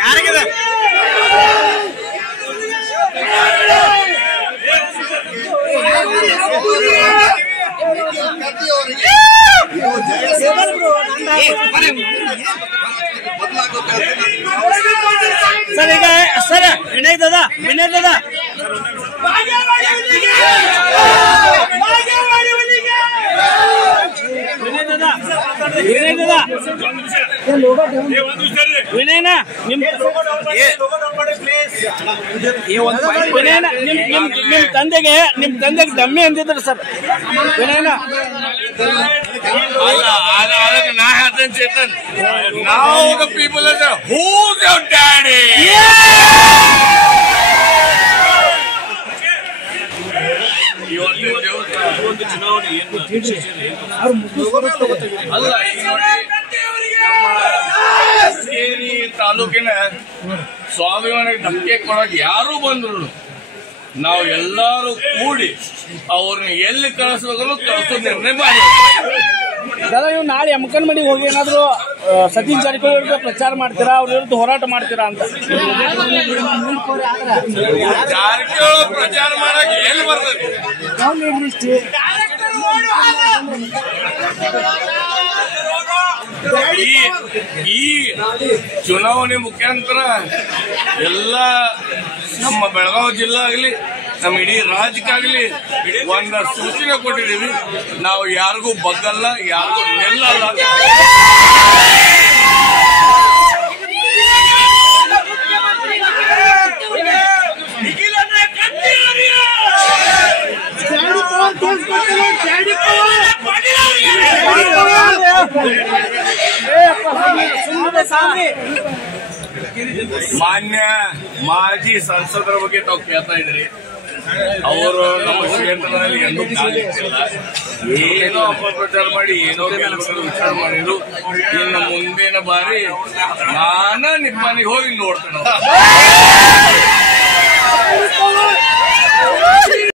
ಯಾರಿಗಿದೆ sir ಈಗ sir Vinay ದಾದಾ ವಿನಯನ ನಿಮ್ ತಂದೆಗೆ ದಮ್ಮಿ ಅಂದಿದ್ರು ಸರ್ ವಿನಯನ ನಾ ಹೇಳ್ತೇನೆ ಚೇತನ್ ನಾವು ದ ಪೀಪಲ್ ಅಂದ್ರೆ ಹೂಸ್ ಯುವರ್ ಡ್ಯಾಡಿ ಒಂದು ಚುನಾವಣೆ ಅಲ್ಲ ಶೃಂಗೇರಿ ತಾಲೂಕಿನ ಸ್ವಾಭಿಮಾನಿಗೆ ಧಕ್ಕೆ ಕೊಡಕ್ಕೆ ಯಾರು ಬಂದ್ರು ನಾವು ಎಲ್ಲರೂ ಕೂಡಿ ಅವ್ರನ್ನ ಎಲ್ಲಿ ಕಳಿಸ್ಬೇಕು ಕಳಿಸೋ ನಿರ್ಣಯ ಮಾಡಿ ದಾದಾ ನೀವು ನಾಳೆ ಅಮ್ಮಕನಮಡಿಗೆ ಹೋಗಿ ಏನಾದ್ರು ಸತೀಶ್ ಜಾರಕಿಹೊಳಿ ವಿರುದ್ಧ ಪ್ರಚಾರ ಮಾಡ್ತೀರಾ ಅವ್ರ ವಿರುದ್ಧ ಹೋರಾಟ ಮಾಡ್ತೀರಾ ಅಂತ ಜಾರಕಿಹೊಳಿ ಪ್ರಚಾರ ಮಾಡಕ್ಕೆ ಎಲ್ಲಿ ಬರ್ತದೆ ಈ ಚುನಾವಣೆ ಮುಖಾಂತರ ಎಲ್ಲ ನಮ್ಮ ಬೆಳಗಾವಿ ಜಿಲ್ಲಾ ಆಗಲಿ ನಮ್ಮ ಇಡೀ ರಾಜ್ಯಕ್ಕಾಗಲಿ ಒಂದು ಸೂಚನೆ ಕೊಟ್ಟಿದ್ದೀವಿ ನಾವು ಯಾರಿಗೂ ಬಗ್ಗಲ್ಲ ಯಾರಿಗೂ ನಿಲ್ಲಲ್ಲ ಮಾನ್ಯ ಮಾಜಿ ಸಂಸದರ ಬಗ್ಗೆ ತಾವು ಕೇಳ್ತಾ ಇದ್ರಿ ಅವರು ನಮ್ಮ ಕ್ಷೇತ್ರದಲ್ಲಿ ಎಂದೂ ಕಾಲಿಟ್ಟಿಲ್ಲ ಏನೋ ಅಪಪ್ರಚಾರ ಮಾಡಿ ಏನೋ ವಿಚಾರ ಮಾಡಿದ್ರು ಇನ್ನು ಮುಂದಿನ ಬಾರಿ ನಾನಾ ನಿಮ್ಮನೆಗೆ ಹೋಗಿ ನೋಡ್ತೇನೆ